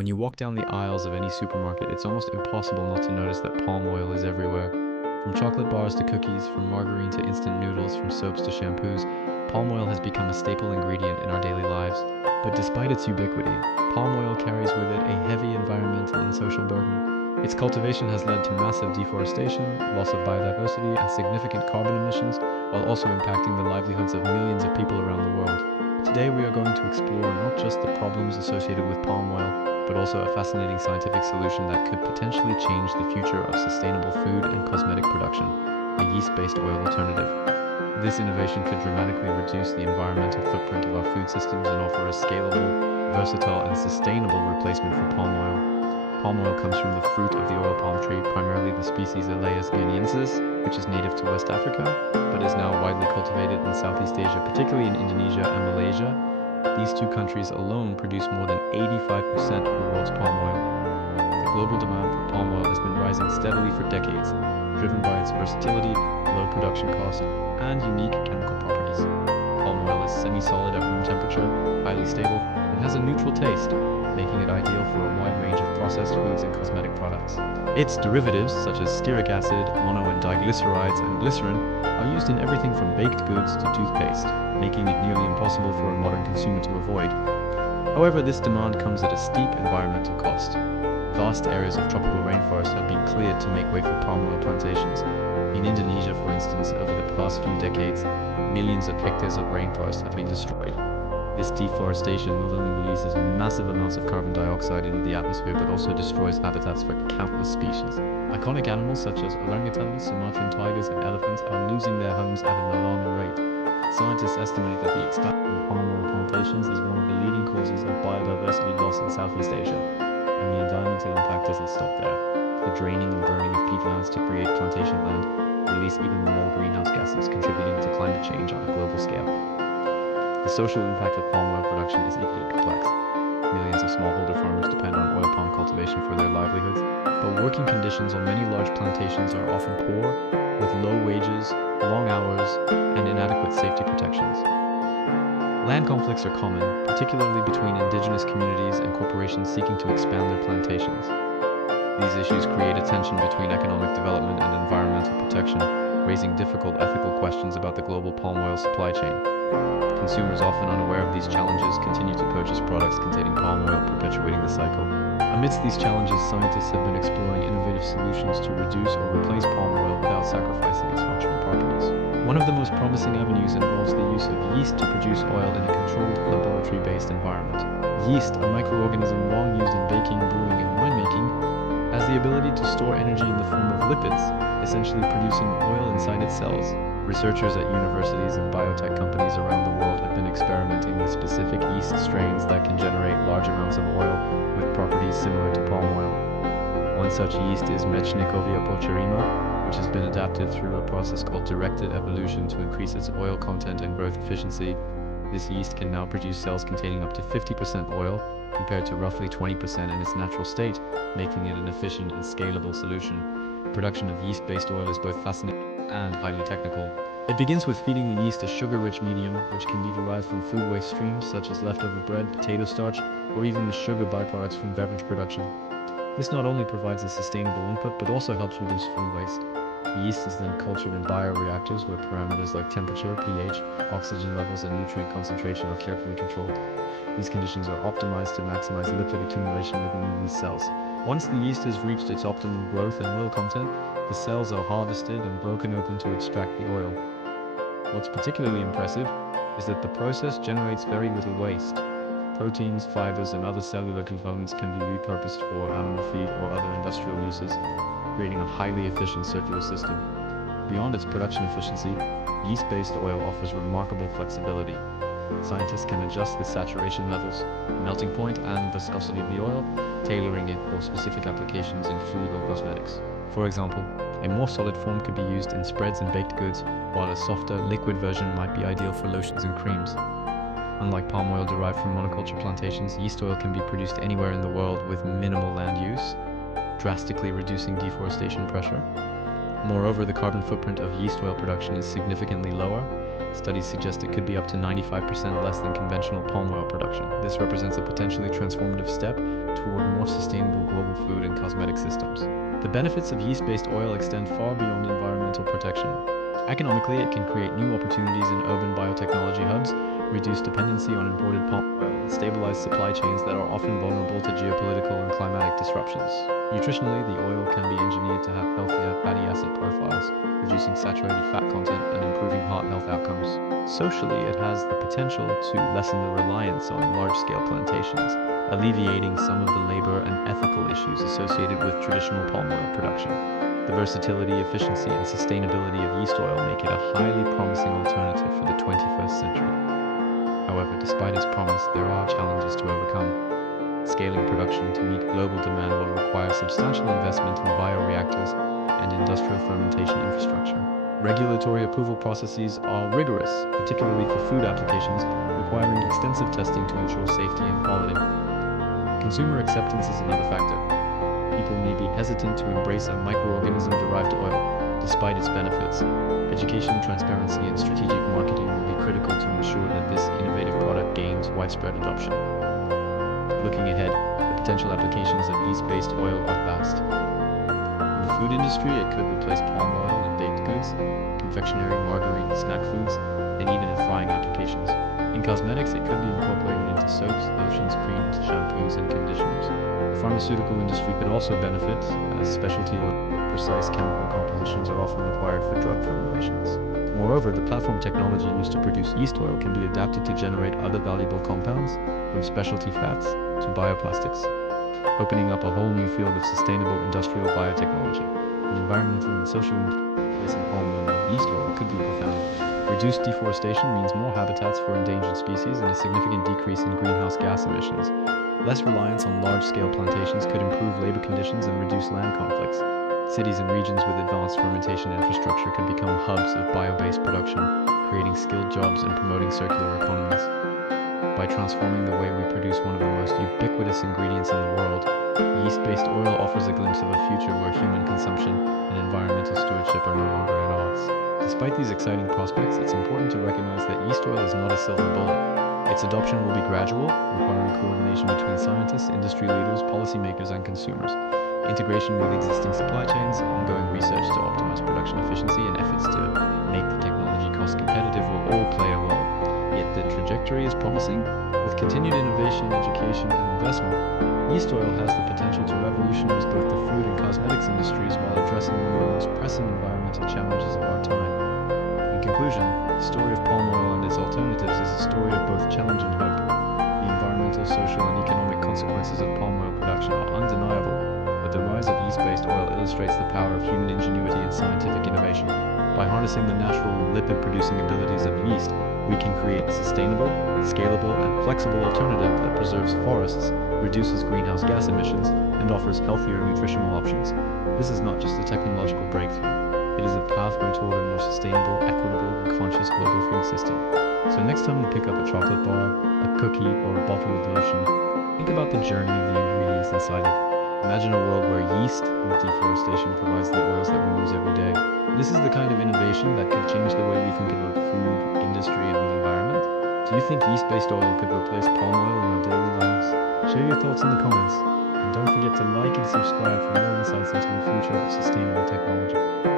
When you walk down the aisles of any supermarket, it's almost impossible not to notice that palm oil is everywhere. From chocolate bars to cookies, from margarine to instant noodles, from soaps to shampoos, palm oil has become a staple ingredient in our daily lives. But despite its ubiquity, palm oil carries with it a heavy environmental and social burden. Its cultivation has led to massive deforestation, loss of biodiversity, and significant carbon emissions, while also impacting the livelihoods of millions of people around the world. Today we are going to explore not just the problems associated with palm oil, but also a fascinating scientific solution that could potentially change the future of sustainable food and cosmetic production, a yeast-based oil alternative. This innovation could dramatically reduce the environmental footprint of our food systems and offer a scalable, versatile, and sustainable replacement for palm oil. Palm oil comes from the fruit of the oil palm tree, primarily the species Elaeus guineensis, which is native to West Africa, but is now widely cultivated in Southeast Asia, particularly in Indonesia and Malaysia. These two countries alone produce more than 85% of the world's palm oil. The global demand for palm oil has been rising steadily for decades, driven by its versatility, low production cost, and unique chemical properties. Palm oil is semi-solid at room temperature, highly stable, and has a neutral taste, making it ideal for a wide range of processed foods and cosmetic products. Its derivatives, such as stearic acid, mono and diglycerides, and glycerin, are used in everything from baked goods to toothpaste, making it nearly impossible for a modern consumer to avoid. However, this demand comes at a steep environmental cost. Vast areas of tropical rainforest have been cleared to make way for palm oil plantations. In Indonesia, for instance, over the past few decades, millions of hectares of rainforest have been destroyed. This deforestation not only releases massive amounts of carbon dioxide into the atmosphere, but also destroys habitats for countless species. Iconic animals such as orangutans, Sumatran tigers, and elephants are losing their homes at an alarming rate. Scientists estimate that the expansion of palm oil plantations is one of the leading causes of biodiversity loss in Southeast Asia, and the environmental impact doesn't stop there. The draining and burning of peatlands to create plantation land release even more greenhouse gases, contributing to climate change on a global scale. The social impact of palm oil production is equally complex. Millions of smallholder farmers depend on oil palm cultivation for their livelihoods, but working conditions on many large plantations are often poor, with low wages, long hours, and inadequate safety protections. Land conflicts are common, particularly between indigenous communities and corporations seeking to expand their plantations. These issues create a tension between economic development and environmental protection, raising difficult ethical questions about the global palm oil supply chain. Consumers, often unaware of these challenges, continue to purchase products containing palm oil, perpetuating the cycle. Amidst these challenges, scientists have been exploring innovative solutions to reduce or replace palm oil without sacrificing its functional properties. One of the most promising avenues involves the use of yeast to produce oil in a controlled, laboratory-based environment. Yeast, a microorganism long used in baking, brewing, and winemaking, has the ability to store energy in the form of lipids, essentially producing oil inside its cells. Researchers at universities and biotech companies around the world have been experimenting with specific yeast strains that can generate large amounts of oil with properties similar to palm oil. One such yeast is Mechnicovia pocherima, which has been adapted through a process called directed evolution to increase its oil content and growth efficiency. This yeast can now produce cells containing up to 50% oil, compared to roughly 20% in its natural state, making it an efficient and scalable solution. Production of yeast-based oil is both fascinating and highly technical. It begins with feeding the yeast a sugar-rich medium, which can be derived from food waste streams such as leftover bread, potato starch, or even the sugar byproducts from beverage production. This not only provides a sustainable input, but also helps reduce food waste. The yeast is then cultured in bioreactors where parameters like temperature, pH, oxygen levels, and nutrient concentration are carefully controlled. These conditions are optimized to maximize lipid accumulation within these cells. Once the yeast has reached its optimum growth and oil content, the cells are harvested and broken open to extract the oil. What's particularly impressive is that the process generates very little waste. Proteins, fibers, and other cellular components can be repurposed for animal feed or other industrial uses, creating a highly efficient circular system. Beyond its production efficiency, yeast-based oil offers remarkable flexibility. Scientists can adjust the saturation levels, melting point, and viscosity of the oil, tailoring it for specific applications in food or cosmetics. For example, a more solid form could be used in spreads and baked goods, while a softer, liquid version might be ideal for lotions and creams. Unlike palm oil derived from monoculture plantations, yeast oil can be produced anywhere in the world with minimal land use, drastically reducing deforestation pressure. Moreover, the carbon footprint of yeast oil production is significantly lower. Studies suggest it could be up to 95% less than conventional palm oil production. This represents a potentially transformative step toward more sustainable global food and cosmetic systems. The benefits of yeast-based oil extend far beyond environmental protection. Economically, it can create new opportunities in urban biotechnology hubs, reduce dependency on imported palm oil, and stabilize supply chains that are often vulnerable to geopolitical and climatic disruptions. Nutritionally, the oil can be engineered to have healthier fatty acid profiles, reducing saturated fat content and improving heart health outcomes. Socially, it has the potential to lessen the reliance on large-scale plantations, alleviating some of the labor and ethical issues associated with traditional palm oil production. The versatility, efficiency, and sustainability of yeast oil make it a highly promising alternative for the 21st century. However, despite its promise, there are challenges to overcome. Scaling production to meet global demand will require substantial investment in bioreactors and industrial fermentation infrastructure. Regulatory approval processes are rigorous, particularly for food applications, requiring extensive testing to ensure safety and quality. Consumer acceptance is another factor. People may be hesitant to embrace a microorganism-derived oil, despite its benefits. Education, transparency, and strategic marketing will be critical to ensure that this innovative product gains widespread adoption. Looking ahead, the potential applications of yeast-based oil are vast. In the food industry, it could replace palm oil in baked goods, confectionery, margarine, snack foods, and even in frying applications. In cosmetics, it could be incorporated into soaps, lotions, creams, shampoos, and conditioners. The pharmaceutical industry could also benefit, as specialty or precise chemical compositions are often required for drug formulations. Moreover, the platform technology used to produce yeast oil can be adapted to generate other valuable compounds, from specialty fats to bioplastics, opening up a whole new field of sustainable industrial biotechnology. The environmental and social implications of palm oil and yeast oil could be profound. Reduced deforestation means more habitats for endangered species and a significant decrease in greenhouse gas emissions. Less reliance on large-scale plantations could improve labor conditions and reduce land conflicts. Cities and regions with advanced fermentation infrastructure could become hubs of bio-based production, creating skilled jobs and promoting circular economies. By transforming the way we produce one of the most ubiquitous ingredients in the world, yeast-based oil offers a glimpse of a future where human consumption and environmental stewardship are no longer at odds. Despite these exciting prospects, it's important to recognize that yeast oil is not a silver bullet. Its adoption will be gradual, requiring coordination between scientists, industry leaders, policymakers, and consumers. Integration with existing supply chains, ongoing research to optimize production efficiency, and efforts to make the technology cost competitive will all play a role. Yet the trajectory is promising. With continued innovation, education, and investment, yeast oil has the potential to revolutionize both the food and cosmetics industries while addressing one of the most pressing environmental challenges of our time. In conclusion, the story of palm oil and its alternatives is a story of both challenge and hope. The environmental, social, and economic consequences of palm oil production are undeniable, but the rise of yeast-based oil illustrates the power of human ingenuity and scientific innovation. By harnessing the natural lipid-producing abilities of yeast, we can create a sustainable, scalable, and flexible alternative that preserves forests, reduces greenhouse gas emissions, and offers healthier nutritional options. This is not just a technological breakthrough. It is a pathway toward a more sustainable, equitable, and conscious global food system. So next time you pick up a chocolate bar, a cookie, or a bottle of lotion, think about the journey of the ingredients inside it. Imagine a world where yeast and deforestation provides the oils that we use every day. This is the kind of innovation that could change the way we think about food, industry, and the environment. Do you think yeast-based oil could replace palm oil in our daily lives? Share your thoughts in the comments. And don't forget to like and subscribe for more insights into the future of sustainable technology.